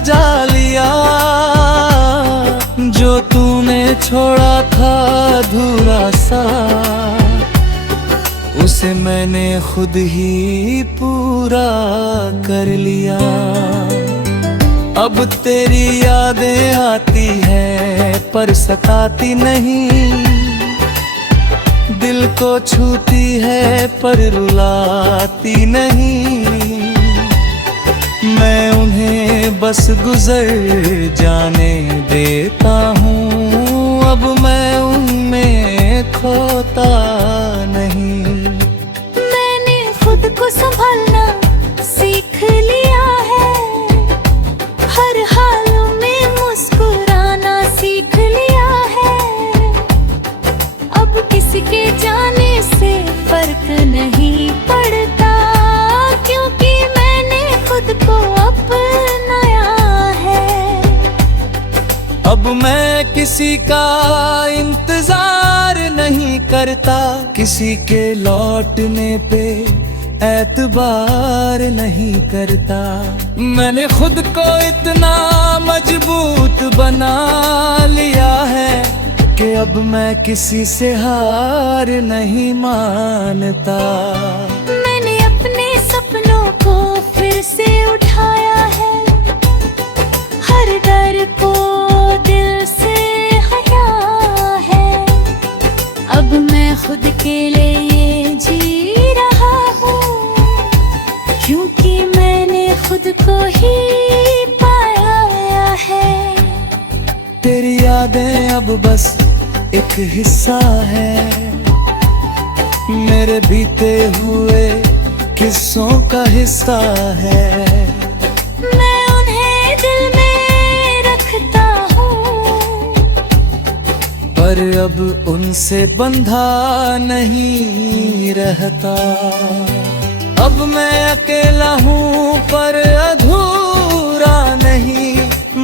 सजा लिया। जो तूने छोड़ा था अधूरा सा, उसे मैंने खुद ही पूरा कर लिया। अब तेरी यादें आती हैं पर सताती नहीं, दिल को छूती है पर रुलाती नहीं। मैं उन्हें बस गुजर जाने देता हूँ, अब मैं उनमें खोता नहीं। मैंने खुद को संभालना सीख लिया है, हर हाल में मुस्कुराना सीख लिया है। अब किसी के जाने से फर्क नहीं पड़ता, क्योंकि मैंने खुद को अपनाया है। अब मैं किसी का इंतजार नहीं करता, किसी के लौटने पे एतबार नहीं करता। मैंने खुद को इतना मजबूत बना लिया है कि अब मैं किसी से हार नहीं मानता। मैंने अपने सपनों को फिर से उठाया है, हर डर को दिल से हटा है। अब मैं खुद के लिए जी रहा हूँ, क्योंकि मैंने खुद को ही पाया है। तेरी यादें अब बस एक हिस्सा है मेरे बीते हुए किस्सों का हिस्सा है। मैं उन्हें दिल में रखता हूँ, पर अब उनसे बंधा नहीं रहता। अब मैं अकेला हूँ पर अधूरा नहीं,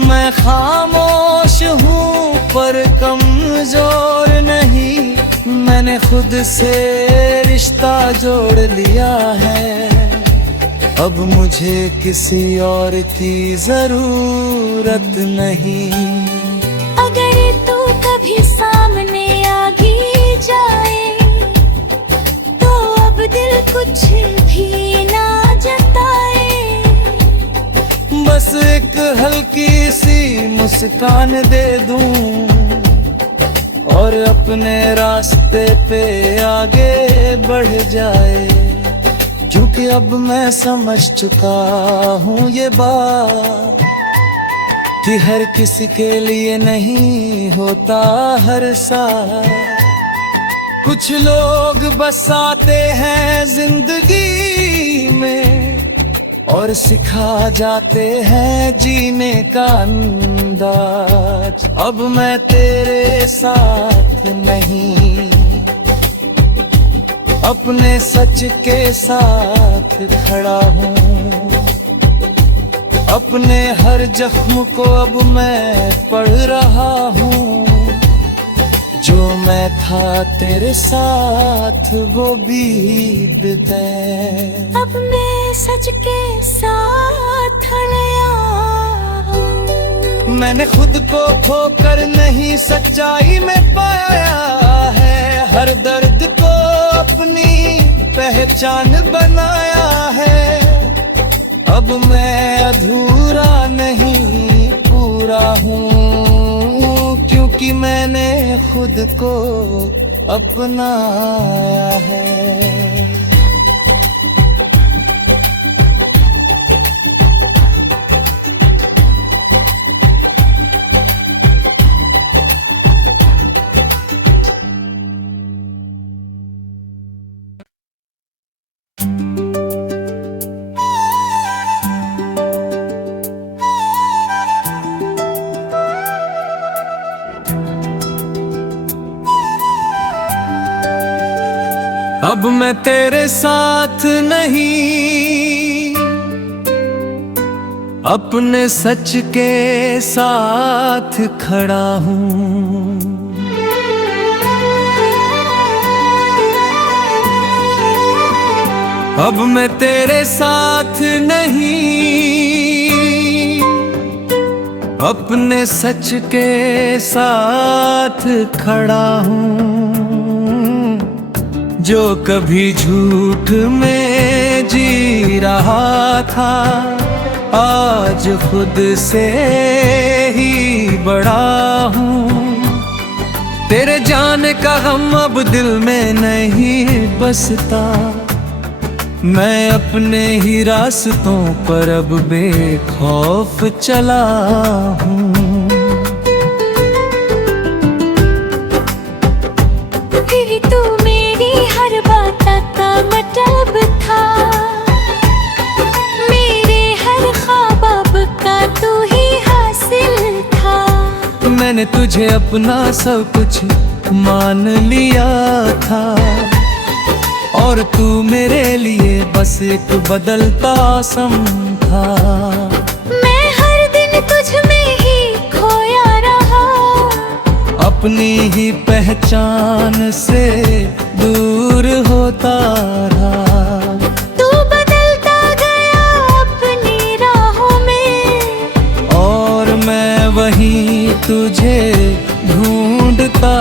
मैं खामोश हूँ पर कमजोर नहीं। मैंने खुद से रिश्ता जोड़ लिया है, अब मुझे किसी और की जरूरत नहीं। अगर तू कभी सामने आ भी जाए तो अब दिल कुछ भी ना जताए। बस एक हल्की सी मुस्कान दे दूं और अपने रास्ते पे आगे बढ़ जाए, क्योंकि अब मैं समझ चुका हूँ ये बात कि हर किसी के लिए नहीं होता हर साल। कुछ लोग बस आते हैं जिंदगी में और सिखा जाते हैं जीने का अंदाज। अब मैं तेरे साथ नहीं, अपने सच के साथ खड़ा हूँ। अपने हर जख्म को अब मैं पढ़ रहा हूँ, जो मैं था तेरे साथ वो बीत गए। अब मैं सच के साथ खड़ा हूँ। मैंने खुद को खोकर नहीं सच्चाई में पाया है, हर दर्द को अपनी पहचान बनाया है। अब मैं अधूरा नहीं पूरा हूँ, क्योंकि मैंने खुद को अपनाया है। अब मैं तेरे साथ नहीं, अपने सच के साथ खड़ा हूँ। अब मैं तेरे साथ नहीं, अपने सच के साथ खड़ा हूँ, जो कभी झूठ में जी रहा था, आज खुद से ही बड़ा हूँ। तेरे जाने का गम अब दिल में नहीं बसता, मैं अपने ही रास्तों पर अब बेखौफ चला हूँ। फिर तू मेरी हर बात का मतलब था, मेरे हर ख्वाब का तू ही हासिल था। मैंने तुझे अपना सब कुछ मान लिया था, और तू मेरे लिए बस एक बदलता सम था। मैं हर दिन तुझ में ही खोया रहा, अपनी ही पहचान से दूर होता रहा। तू बदलता गया अपनी राहों में, और मैं वहीं तुझे ढूंढता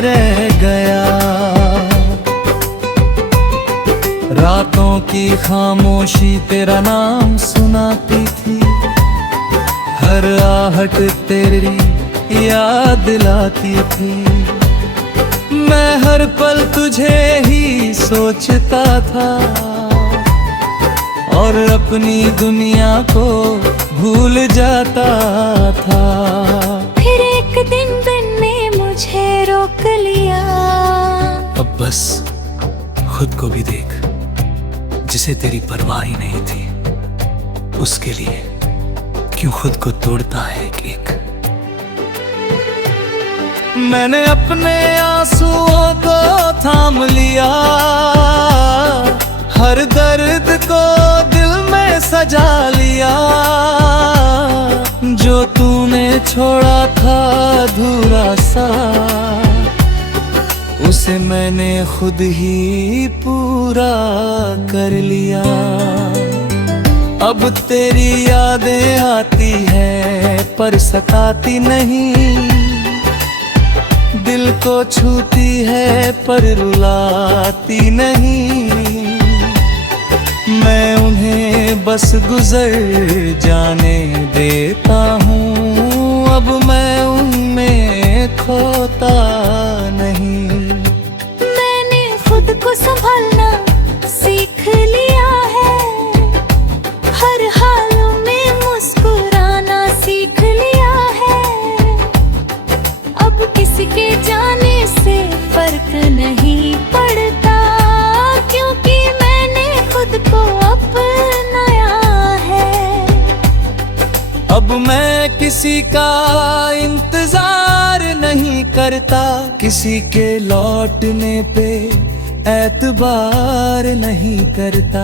रह गया। रातों की खामोशी तेरा नाम सुनाती थी, हर आहट तेरी याद लाती थी। मैं हर पल तुझे ही सोचता था, और अपनी दुनिया को भूल जाता था। फिर एक दिन ने मुझे रोक लिया। अब बस खुद को भी देख, जिसे तेरी परवाह ही नहीं थी, उसके लिए क्यों खुद को तोड़ता है एक। मैंने अपने आंसुओं को थाम लिया, हर दर्द को दिल में सजा लिया। जो तूने छोड़ा था अधूरा सा, उसे मैंने खुद ही पूरा कर लिया। अब तेरी यादें आती है पर सताती नहीं, दिल को छूती है पर रुलाती नहीं। मैं उन्हें बस गुजर जाने देता हूँ, अब मैं उनमें खोता नहीं। खुद को संभालना सीख लिया है, हर हाल में मुस्कुराना सीख लिया है। अब किसी के जाने से फर्क नहीं पड़ता, क्योंकि मैंने खुद को अपनाया है। अब मैं किसी का इंतजार नहीं करता, किसी के लौटने पे एतबार नहीं करता।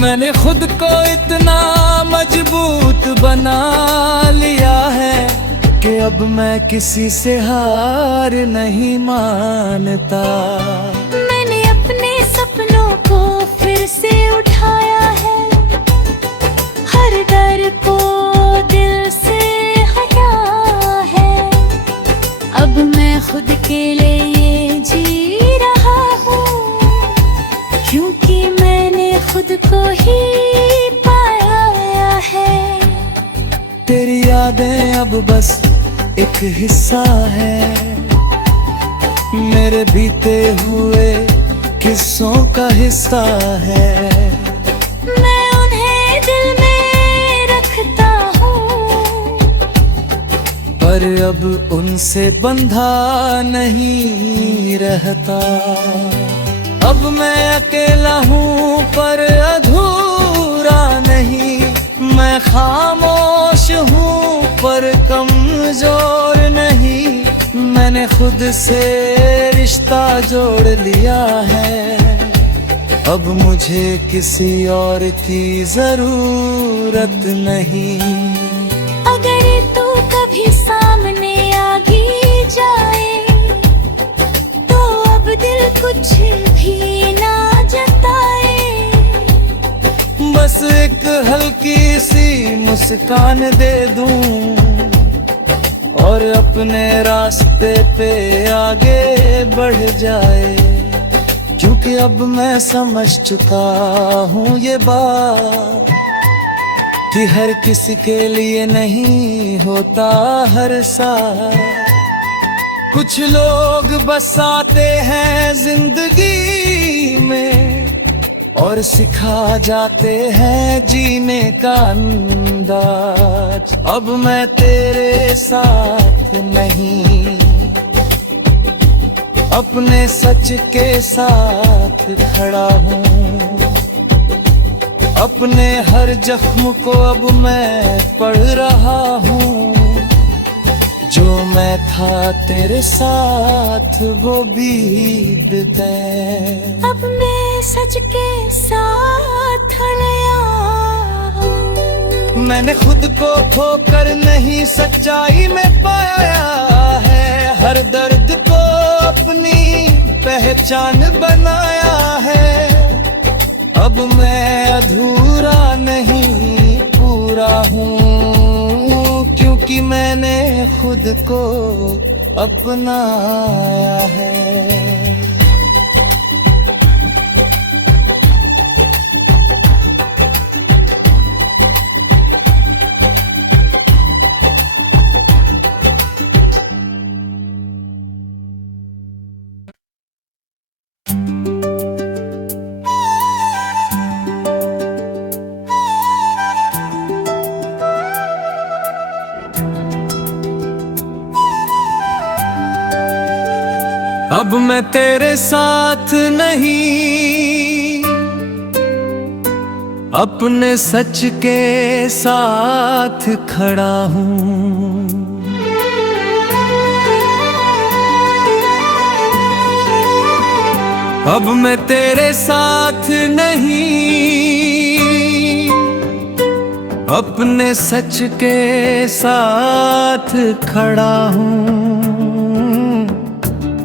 मैंने खुद को इतना मजबूत बना लिया है कि अब मैं किसी से हार नहीं मानता। मैंने अपने सपनों को फिर से उठाया है, हर डर को दिल से हटा है। अब मैं खुद के लिए जी रहा हूँ, क्योंकि मैंने खुद को ही पाया है। तेरी यादें अब बस एक हिस्सा है, मेरे बीते हुए किस्सों का हिस्सा है। मैं उन्हें दिल में रखता हूँ, पर अब उनसे बंधा नहीं रहता। अब मैं अकेला हूँ पर अधूरा नहीं, मैं खामोश हूँ पर कमजोर नहीं। मैंने खुद से रिश्ता जोड़ लिया है, अब मुझे किसी और की जरूरत नहीं। अगर तू कभी सामने आ भी जाए, तो अब दिल कुछ भी ना जताए। बस एक हल्की सी मुस्कान दे दूं, और अपने रास्ते पे आगे बढ़ जाए। क्योंकि अब मैं समझ चुका हूँ ये बात कि हर किसी के लिए नहीं होता हर साल। कुछ लोग बस आते हैं जिंदगी में और सिखा जाते हैं जीने का अंदाज। अब मैं तेरे साथ नहीं, अपने सच के साथ खड़ा हूँ। अपने हर जख्म को अब मैं पढ़ रहा हूँ। जो मैं था तेरे साथ वो बीत गए। अब मैं सच के साथ खड़ा हूँ। मैंने खुद को खोकर नहीं सच्चाई में पाया है। हर दर्द को अपनी पहचान बनाया है। अब मैं अधूरा नहीं पूरा हूँ, क्योंकि मैंने खुद को अपनाया है। अब मैं तेरे साथ नहीं, अपने सच के साथ खड़ा हूँ। अब मैं तेरे साथ नहीं, अपने सच के साथ खड़ा हूँ।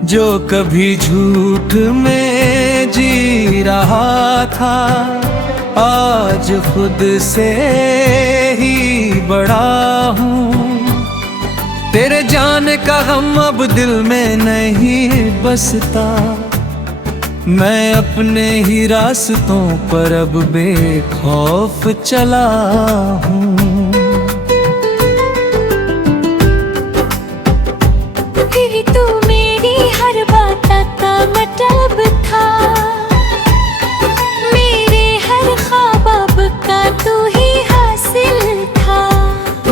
जो कभी झूठ में जी रहा था, आज खुद से ही बड़ा हूँ। तेरे जाने का गम अब दिल में नहीं बसता। मैं अपने ही रास्तों पर अब बेखौफ चला हूँ। फिर तू मेरी हर बात का मतलब था। मेरे हर ख्वाब अब का तू ही हासिल था।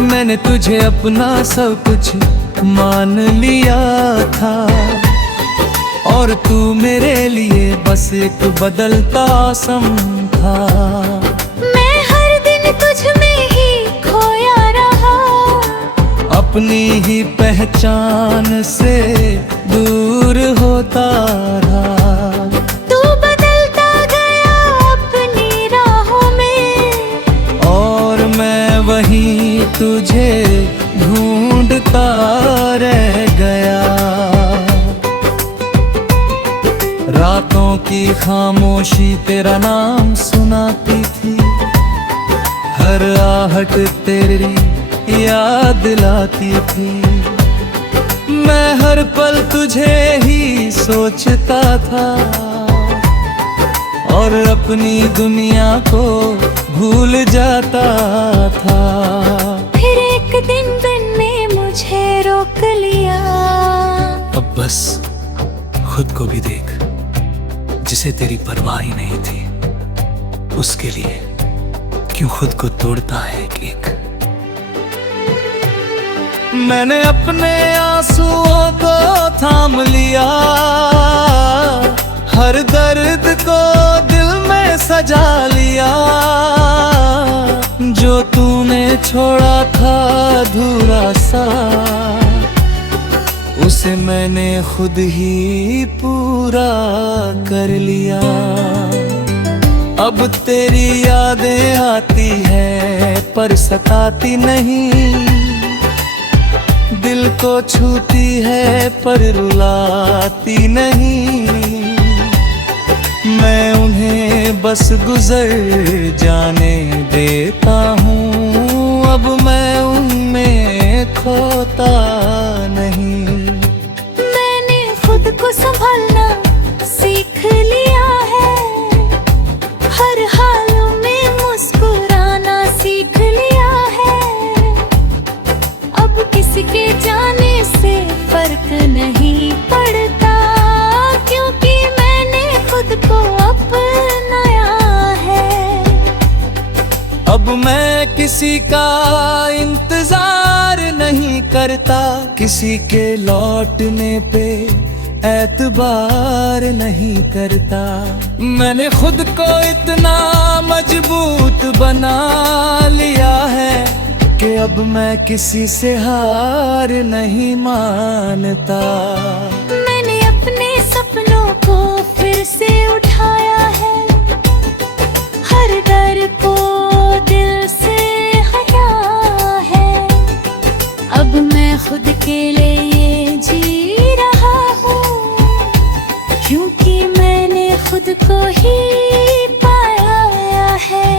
मैंने तुझे अपना सब कुछ मान लिया था, और तू मेरे लिए बस एक बदलता सम था। मैं हर दिन तुझ में ही खोया रहा, अपनी ही पहचान से दूर होता रहा। तू बदलता गया अपनी राहों में, और मैं वहीं तुझे ढूंढता रह गया। रातों की खामोशी तेरा नाम सुनाती थी। हर आहट तेरी याद लाती थी। मैं हर पल तुझे ही सोचता था, और अपनी दुनिया को भूल जाता था। फिर एक दिन ने मुझे रोक लिया। अब बस खुद को भी देख, जिसे तेरी परवाह ही नहीं थी, उसके लिए क्यों खुद को तोड़ता है एक। मैंने अपने आंसुओं को थाम लिया, हर दर्द को दिल में सजा लिया। जो तूने छोड़ा था अधूरा सा, उसे मैंने खुद ही पूरा कर लिया। अब तेरी यादें आती है पर सताती नहीं, दिल को छूती है पर रुलाती नहीं। मैं उन्हें बस गुजर जाने देता हूँ, अब मैं उनमें खोता किसी का इंतजार नहीं करता, किसी के लौटने पे एतबार नहीं करता। मैंने खुद को इतना मजबूत बना लिया है कि अब मैं किसी से हार नहीं मानता। मैंने अपने सपनों को फिर से उठाया है, हर डर को दिल से हटा है। अब मैं खुद के लिए जी रहा हूँ, क्योंकि मैंने खुद को ही पाया है।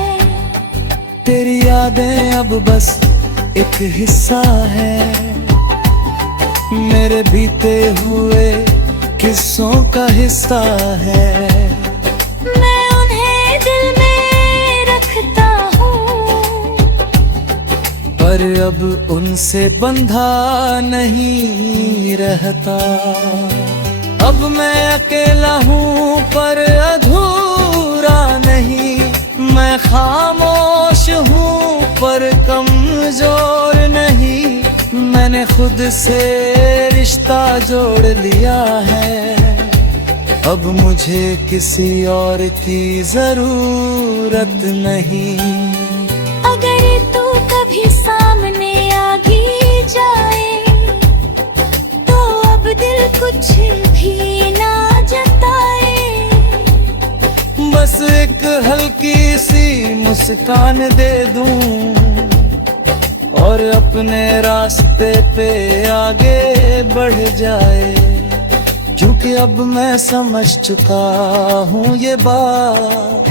तेरी यादें अब बस एक हिस्सा है, मेरे बीते हुए किस्सों का हिस्सा है। मैं उन्हें दिल में रखता हूँ, पर अब उनसे बंधा नहीं रहता। अब मैं अकेला हूँ पर अधूरा नहीं, मैं खामोश हूँ पर कमजोर नहीं। मैंने खुद से रिश्ता जोड़ लिया है, अब मुझे किसी और की जरूरत नहीं। अगर तू कभी सामने आ भी जाए तो अब दिल कुछ भी ना जताए। बस एक हल्की सी मुस्कान दे दूं और अपने रास्ते पे आगे बढ़ जाए। क्योंकि अब मैं समझ चुका हूँ ये बात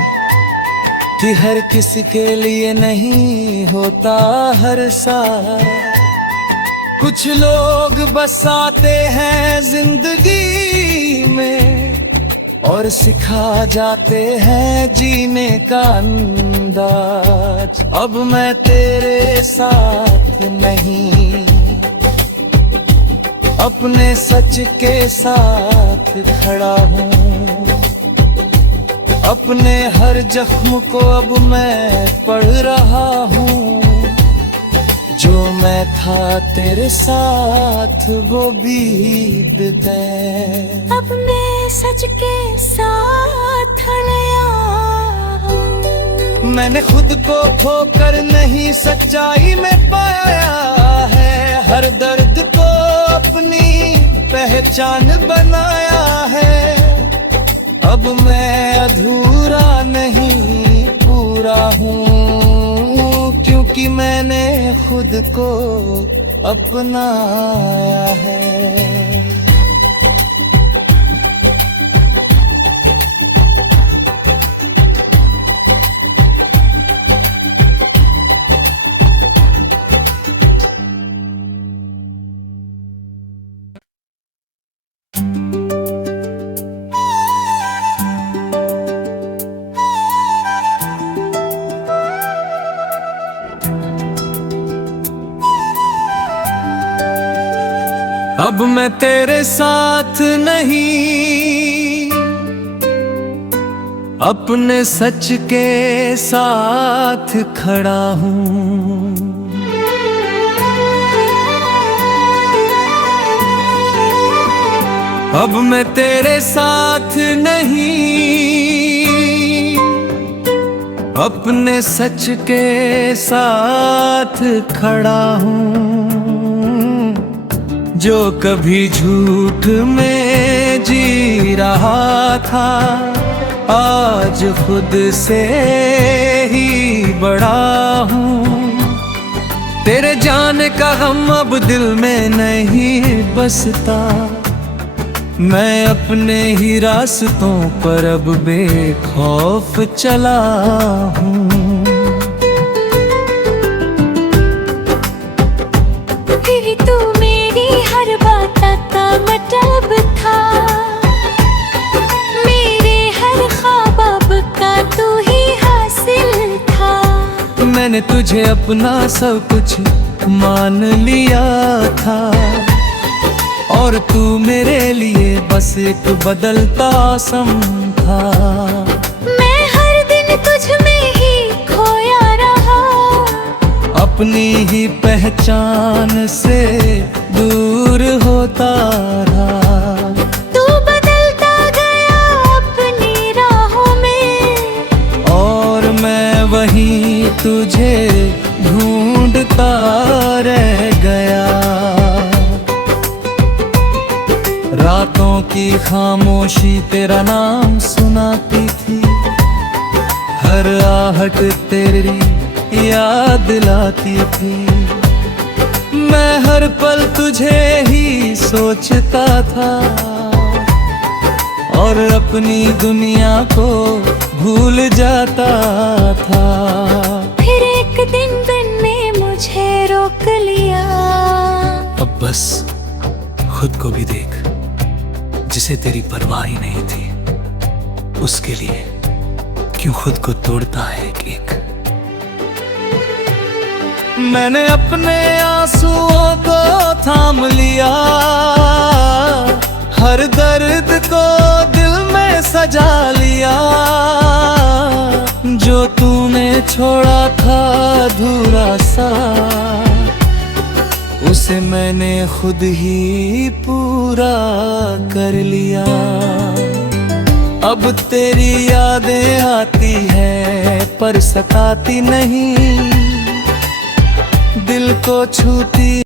कि हर किसी के लिए नहीं होता हर साल। कुछ लोग बस आते हैं जिंदगी में और सिखा जाते हैं जीने का अंदाज। अब मैं तेरे साथ नहीं, अपने सच के साथ खड़ा हूँ। अपने हर जख्म को अब मैं पढ़ रहा हूँ, जो मैं था तेरे साथ वो बीत गए। अब मैं सच के साथ खड़ा हूँ। मैंने खुद को खोकर नहीं सच्चाई में पाया है, हर दर्द को अपनी पहचान बनाया है। अब मैं अधूरा नहीं पूरा हूँ, क्योंकि मैंने खुद को अपनाया है। अब मैं तेरे साथ नहीं, अपने सच के साथ खड़ा हूँ। अब मैं तेरे साथ नहीं, अपने सच के साथ खड़ा हूँ। जो कभी झूठ में जी रहा था, आज खुद से ही बड़ा हूँ। तेरे जाने का गम अब दिल में नहीं बसता, मैं अपने ही रास्तों पर अब बेखौफ चला हूँ। फिर तू मेरी हर बात का मतलब था, मेरे हर ख्वाब अब का तू ही हासिल था। मैंने तुझे अपना सब कुछ मान लिया था, और तू मेरे लिए बस एक बदलता सम था। मैं हर दिन तुझ में ही खोया रहा, अपनी ही पहचान से दूर होता रहा। तू बदलता गया अपनी राहों में, और मैं वहीं तुझे ढूंढता रह गया। रातों की खामोशी तेरा नाम सुनाती थी, हर आहट तेरी याद लाती थी। मैं हर पल तुझे ही सोचता था, और अपनी दुनिया को भूल जाता था। फिर एक दिन ने मुझे रोक लिया। अब बस खुद को भी देख, जिसे तेरी परवाह ही नहीं थी, उसके लिए क्यों खुद को तोड़ता है एक। मैंने अपने आंसुओं को थाम लिया, हर दर्द को दिल में सजा लिया। जो तूने छोड़ा था अधूरा सा, उसे मैंने खुद ही पूरा कर लिया। अब तेरी यादें आती है पर सताती नहीं, दिल को छूती